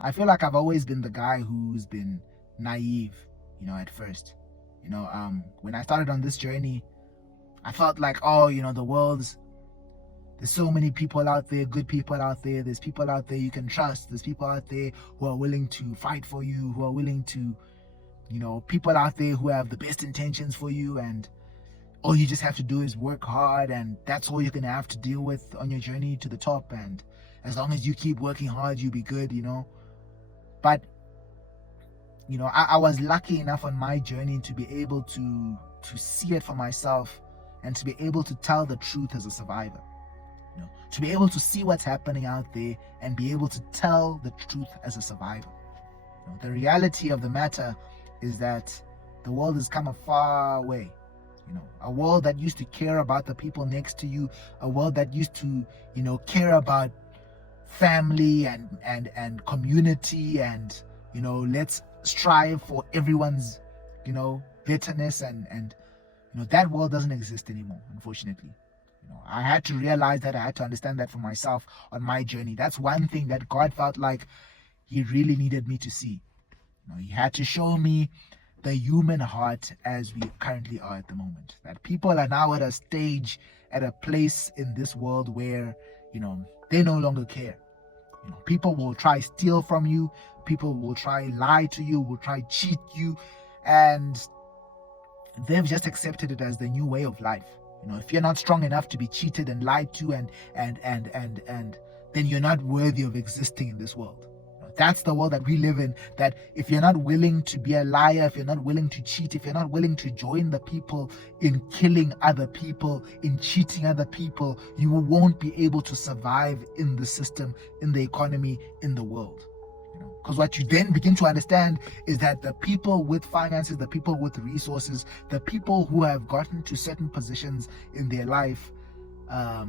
I feel like I've always been the guy who's been naive, at first. When I started on this journey, I felt like, oh, there's so many people out there, good people out there. There's people out there you can trust. There's people out there who are willing to fight for you, who are willing to, people out there who have the best intentions for you. And all you just have to do is work hard, and that's all you're going to have to deal with on your journey to the top. And as long as you keep working hard, you'll be good. But I was lucky enough on my journey to be able to see it for myself, and to be able to tell the truth as a survivor. To be able to see what's happening out there and be able to tell the truth as a survivor. The reality of the matter is that the world has come a far way. A world that used to care about the people next to you, a world that used to, care about family and community, and let's strive for everyone's betterness, and that world doesn't exist anymore, unfortunately. I had to realize that. I had to understand that for myself on my journey. That's one thing that God felt like he really needed me to see. He had to show me the human heart as we currently are at the moment. That people are now at a stage, at a place in this world where, they no longer care. People will try steal from you. People will try lie to you, will try cheat you. And they've just accepted it as the new way of life. If you're not strong enough to be cheated and lied to, and then you're not worthy of existing in this world. That's the world that we live in. That if you're not willing to be a liar, if you're not willing to cheat, if you're not willing to join the people in killing other people, in cheating other people, you won't be able to survive in the system, in the economy, in the world. Because what you then begin to understand is that the people with finances, the people with resources, the people who have gotten to certain positions in their life, a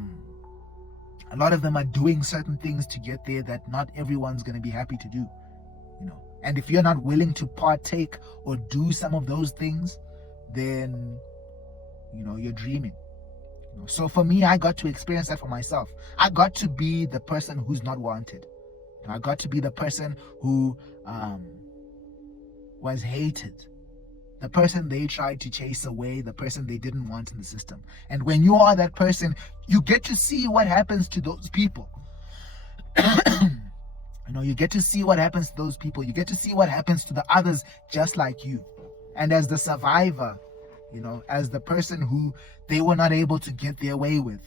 lot of them are doing certain things to get there that not everyone's going to be happy to do. And if you're not willing to partake or do some of those things, then you're dreaming. So for me, I got to experience that for myself. I got to be the person who's not wanted. I got to be the person who was hated, the person they tried to chase away, the person they didn't want in the system. And when you are that person, you get to see what happens to those people. You get to see what happens to those people. You get to see what happens to the others just like you. And as the survivor, as the person who they were not able to get their way with,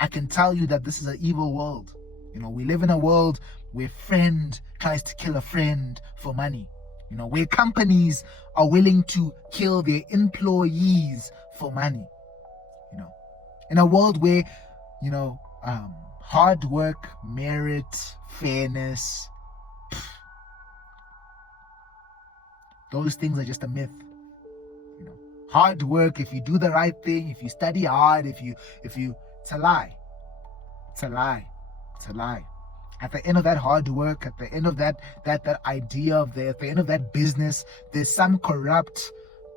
I can tell you that this is an evil world. We live in a world where friend tries to kill a friend for money. Where companies are willing to kill their employees for money. In a world where, hard work, merit, fairness, those things are just a myth. Hard work, if you do the right thing, if you study hard, if you, it's a lie. It's a lie. It's a lie. At the end of that hard work, at the end of that idea at the end of that business, there's some corrupt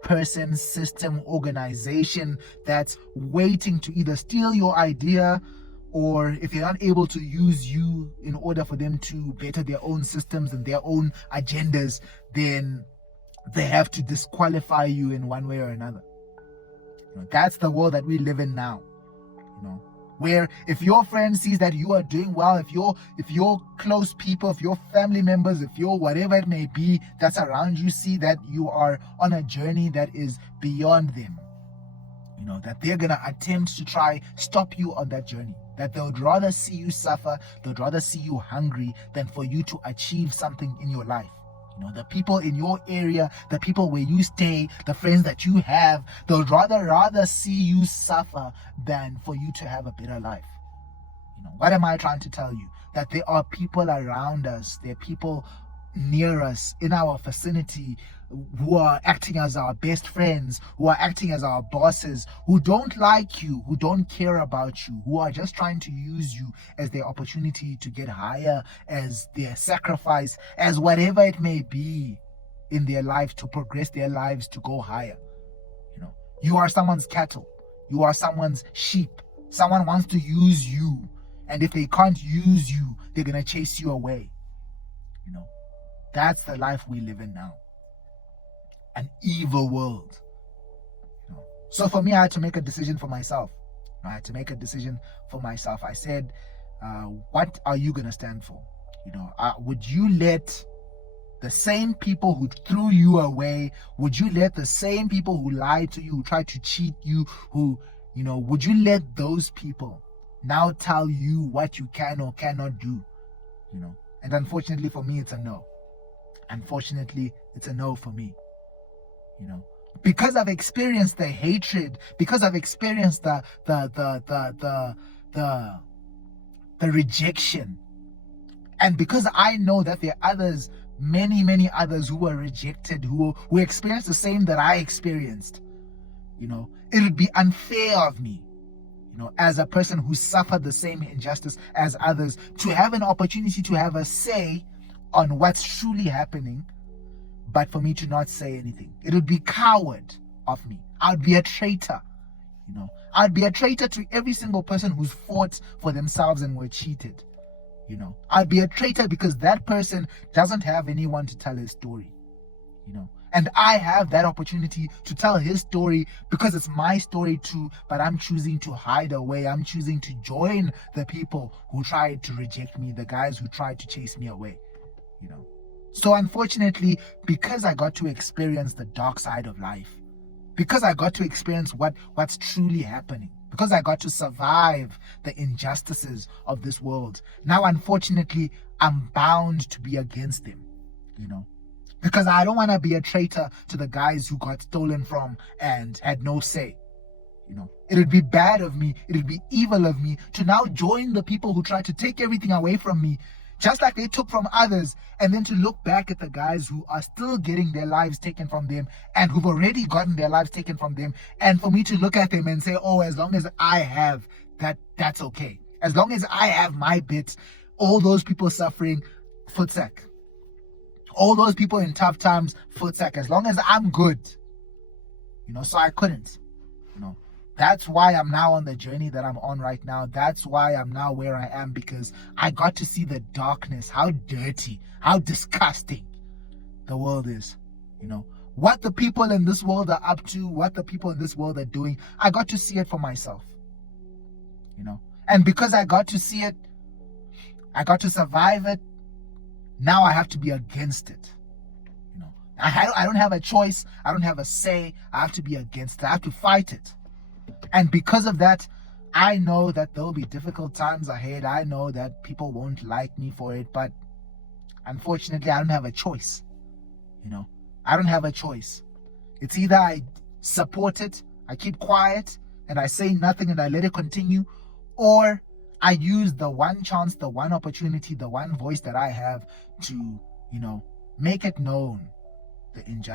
person, system, organization that's waiting to either steal your idea, or if they're not able to use you in order for them to better their own systems and their own agendas, then they have to disqualify you in one way or another. That's the world that we live in now. Where if your friend sees that you are doing well, if your close people, if your family members, if your whatever it may be that's around you see that you are on a journey that is beyond them, that they're gonna attempt to try stop you on that journey, that they would rather see you suffer, they would rather see you hungry than for you to achieve something in your life. The people in your area, the people where you stay, the friends that you have, they'll rather see you suffer than for you to have a better life. What am I trying to tell you? That there are people around us, there are people near us in our vicinity who are acting as our best friends, who are acting as our bosses, who don't like you, who don't care about you, who are just trying to use you as their opportunity to get higher, as their sacrifice, as whatever it may be in their life to progress their lives to go higher. You are someone's cattle, you are someone's sheep. Someone wants to use you, and if they can't use you, they're gonna chase you away. That's the life we live in now. An evil world. So for me, I had to make a decision for myself. I had to make a decision for myself. I said, what are you going to stand for? Would you let the same people who threw you away, would you let the same people who lied to you, who tried to cheat you, would you let those people now tell you what you can or cannot do? And unfortunately for me, it's a no. Unfortunately, it's a no for me. Because I've experienced the hatred, because I've experienced the rejection, and because I know that there are others, many others who were rejected, who experienced the same that I experienced, it would be unfair of me, as a person who suffered the same injustice as others, to have an opportunity to have a say on what's truly happening, but for me to not say anything. It would be coward of me. I'd be a traitor. I'd be a traitor to every single person who's fought for themselves and were cheated. I'd be a traitor because that person doesn't have anyone to tell his story. And I have that opportunity to tell his story because it's my story too, but I'm choosing to hide away. I'm choosing to join the people who tried to reject me, the guys who tried to chase me away. So unfortunately, because I got to experience the dark side of life, because I got to experience what's truly happening, because I got to survive the injustices of this world, now unfortunately, I'm bound to be against them, because I don't want to be a traitor to the guys who got stolen from and had no say. It would be bad of me, it would be evil of me to now join the people who tried to take everything away from me, just like they took from others, and then to look back at the guys who are still getting their lives taken from them and who've already gotten their lives taken from them, and for me to look at them and say, oh, as long as I have that, that's okay. As long as I have my bits, all those people suffering, footsack. All those people in tough times, footsack. As long as I'm good. So I couldn't. That's why I'm now on the journey that I'm on right now. That's why I'm now where I am, because I got to see the darkness, how dirty, how disgusting the world is. What the people in this world are up to, what the people in this world are doing, I got to see it for myself. And because I got to see it, I got to survive it, now I have to be against it. I don't have a choice. I don't have a say. I have to be against it. I have to fight it. And because of that, I know that there will be difficult times ahead. I know that people won't like me for it, but unfortunately, I don't have a choice. I don't have a choice. It's either I support it, I keep quiet, and I say nothing and I let it continue, or I use the one chance, the one opportunity, the one voice that I have to, make it known the injustice.